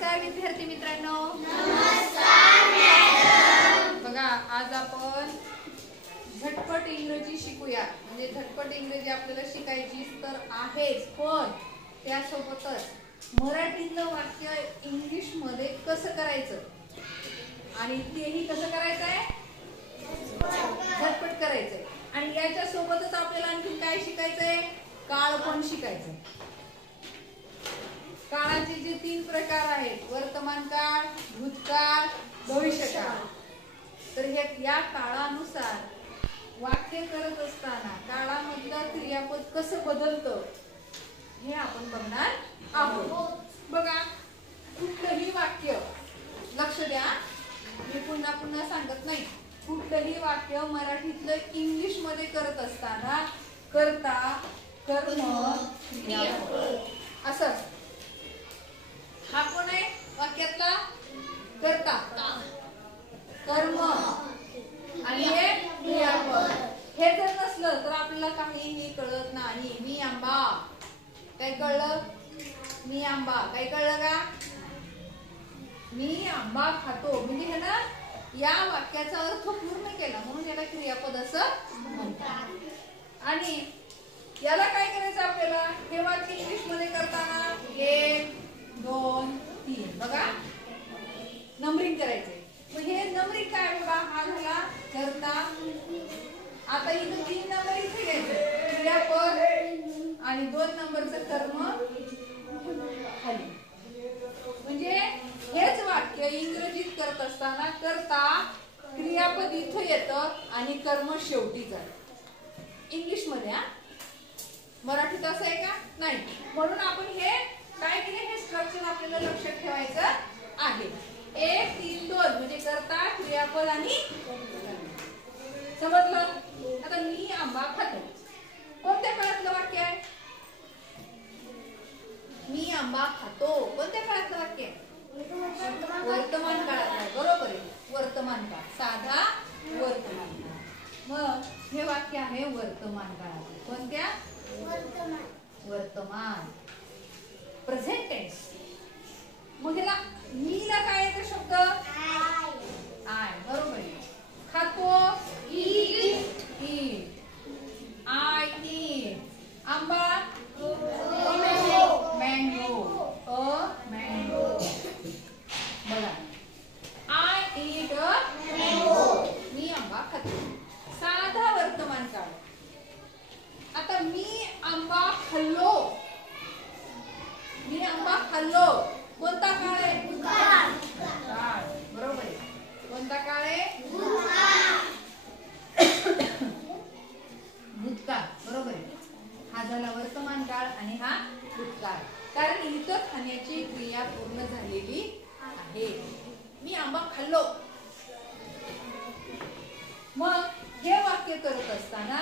नमस्कार विद्यार्थी मित्रांनो. बघा आज आपण झटपट इंग्रजी शिकूया. म्हणजे झटपट इंग्रजी आपल्याला शिकायची तर आहेच, पण त्यासोबतच मराठीतलं वाक्य इंग्लिश मध्ये कसं करायचं आणि तेही कसं करायचं आहे, झटपट करायचंय. आणि याच्या सोबतच आपल्याला आणखी काय शिकायचंय, काळ पण शिकायचंय. काळाचे जे 3 प्रकार आहेत, वर्तमान काळ, भूतकाळ, भविष्यकाळ. तर या काळानुसार वाक्य करत असताना काळामधलं क्रियापद कसं बदलतं हे आपण बघणार आहोत. बघा, कुठलंही वाक्य, लक्ष द्या, मी पुन्हा पुन्हा सांगत नाही, कुठलंही वाक्य मराठीतलं इंग्लिश मध्ये करत असताना कर्ता, कर्म, क्रियापद असं. हा कोण आहे वाक्यातला, कर्ता, कर्म आणि हे क्रियापद. हे जर नसलं तर आपल्याला काहीही कळत नाही. मी आंबा, काय कळलं, मी आंबा, काय कळलं का, मी आंबा खातो. म्हणजे हे ना या वाक्याचा अर्थ पूर्ण केला म्हणून याला क्रियापद असं म्हणतात. आणि याला काय करायचं आपल्याला, हे वाक्य इंग्लिश मध्ये करताना 1 2 3 बघा नंबरिंग करायचे. मग हे नंबरिंग काय बघा, हा झाला कर्ता. आता इथं 3 नंबर इथे घ्यायचे, क्रियापद आणि 2 नंबरचं कर्म खाली. म्हणजे हेच वाक्य इंग्रजीत करत असताना कर्ता, क्रियापद इथं येतं आणि कर्म शेवटी जातं. इंग्लिश मध्ये, मराठीत असं आहे का, नाही. म्हणून आपण हे काय केले, हे स्ट्रक्चर आपल्याला लक्षात ठेवायचं आहे. 1 3 2 म्हणजे कर्ता, क्रियापद आणि समजलं. आता मी आंबा खातो, कोणत्या काळातलं वाक्य आहे, मी आंबा खातो कोणत्या काळातलं वाक्य आहे, वर्तमान काळात आहे. बरोबर आहे, वर्तमान काळ, साधा वर्तमान काळ. मग हे वाक्य आहे वर्तमान काळात. कोणत्या, वर्तमान, प्रेझेंट टेन्स. मग ह्याला मीला काय येतो शब्द, आय. बरोबर आहे. खातो, ईट, आय ईट. आंबा, मँगो, मँगो. बघा, आय ईट अ मँगो, मी आंबा खातो, साधा वर्तमान काळ. आता मी आंबा खाल्लो, मी आंबा खाल्लो, कोणता काळ आहे, भूतकाळ. बरोबर आहे. कोणता काळ आहे, भूतकाळ. बरोबर आहे. हा झाला वर्तमान काळ आणि हा भूतकाळ. कारण इथं खाण्याची क्रिया पूर्ण झालेली आहे. मी आंबा खाल्लो. मग हे वाक्य करत असताना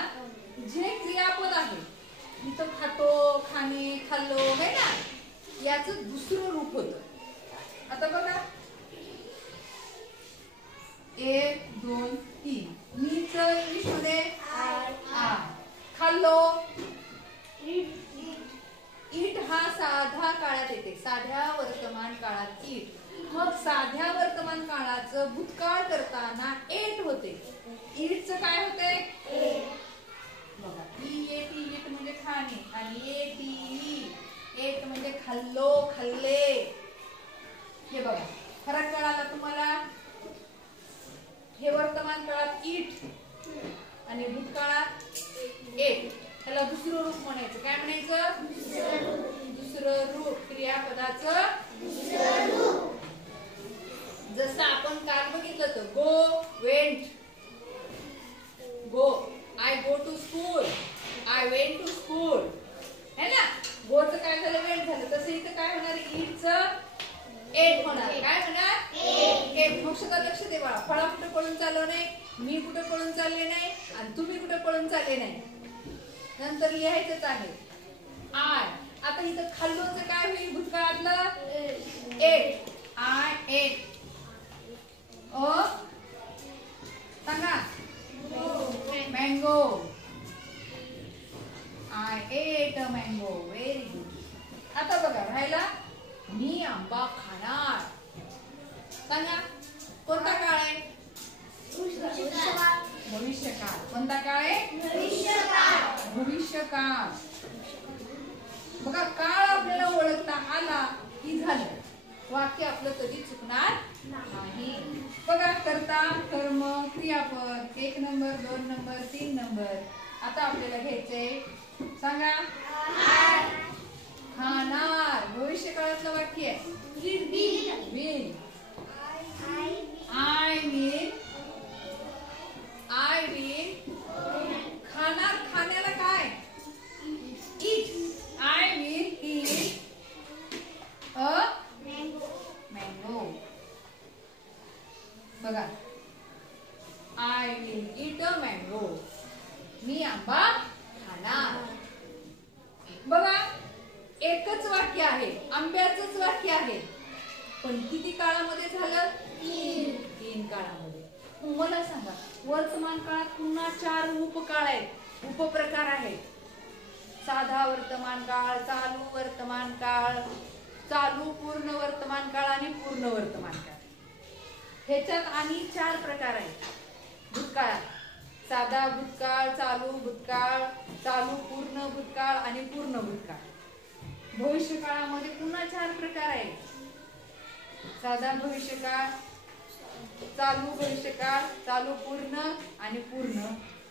जे क्रियापद आहे, इथं खातो, खाणे, खाल्लो है ना, याचं दुसरं रूप होतं. आता बघा 1 2 3. मीच इंग्लिश मध्ये आय. खाल्लो, ईट हा साधा काळात येते, साध्या वर्तमान काळात ईट. मग साध्या वर्तमान काळाचं भूतकाळ करताना एट होते. ईटचं काय होते, बघा ईट म्हणजे खाणे आणि एट म्हणजे खाल्लो, खाल्ले. हे बघा फरक कळाला तुम्हाला. हे वर्तमान काळात ईट आणि भूतकाळात एट. त्याला दुसरं रूप म्हणायचं. काय म्हणायचं, दुसरं रूप, क्रियापदाचं दुसरं रूप. जसं आपण काल बघितलं तर go, went. Go, I go to school, I went to school, है ना. गोचं काय झालं, वेंट झालं. तसं इथं काय होणार, ईटचं एट होणार. काय होणार, एट. मग सुद्धा लक्ष दे बाळा, फळा कुठे पळून चाललो नाही, मी कुठे पळून चालले नाही आणि तुम्ही कुठे पळून चालले नाही. नंतर लिहायचंच आहे आय. आता इथं खाल्लोचं काय होईल, भूतकाळातलं एट, आय एट. सांगा, mango, I at a mango. Very good. आता बघा राहिला मी आंबा खाणार. सांगा कोणता काळ आहे? भविष्यकाळ. कोणता काळ आहे? भविष्यकाळ. बघा काळ आपल्याला ओळखता आला की झालं, वाक्य आपलं कधी चुकणार नाही. बघा कर्ता, कर्म, क्रियापद 1 नंबर, 2 नंबर, 3 नंबर. आता आपल्याला घ्यायचंय, सांगा खाणार. भविष्य काळातलं वाक्य आहे विल. आय विल खाणार. खाण्याला काय? Eat. I will eat a mango. बघा I will eat a mango. मी आंबा खाणार. बघा एकच वाक्य आहे, आंब्याचंच वाक्य आहे, पण किती काळामध्ये झालं? 3 काळामध्ये. मला सांगा वर्तमान काळात पुन्हा 4 उपकाळ आहेत, उपप्रकार आहेत. साधा वर्तमान काळ, चालू वर्तमान काळ, चालू पूर्ण वर्तमान काळ आणि पूर्ण वर्तमान काळ. ह्याच्यात आणि 4 प्रकार आहेत भूतकाळात. साधा भूतकाळ, चालू भूतकाळ, चालू पूर्ण भूतकाळ आणि पूर्ण भूतकाळ. भविष्य काळामध्ये पुन्हा 4 प्रकार आहेत. साधा भविष्यकाळ, चालू भविष्यकाळ, चालू पूर्ण आणि पूर्ण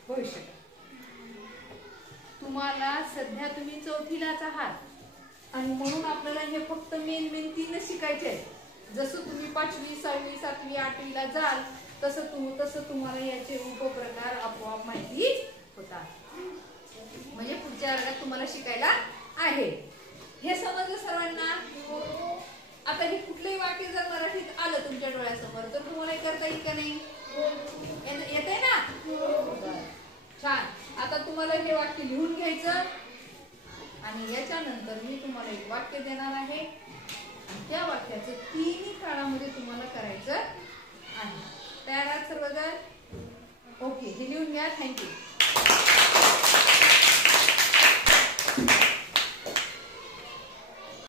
भविष्यकाळ. तुम्हाला सध्या तुम्ही 4थीलाच आहात आणि म्हणून आपल्याला हे फक्त मेन 3च शिकायचे आहे. जसं तुम्ही 5वी, 6वी, 7वी, 8वीला जाल तसं तुम्हाला याचे उपप्रकार आपोआप माहिती होतात. म्हणजे पुढच्या वर्गात तुम्हाला शिकायला आहे. हे समजलं सर्वांना? आता हे कुठलंही वाक्य जर मराठीत आलं तुमच्या डोळ्यासमोर तर तुम्हाला हे करता येईल का नाही? येतंय ना? छान. आता तुम्हाला हे वाक्य लिहून घ्यायचं आणि याच्यानंतर मी तुम्हाला एक वाक्य देणार आहे. त्या वाक्याचं 3 काळामध्ये तुम्हाला करायचं आहे. तयार आहात सर्वजण? ओके, हे लिहून घ्या. थँक्यू.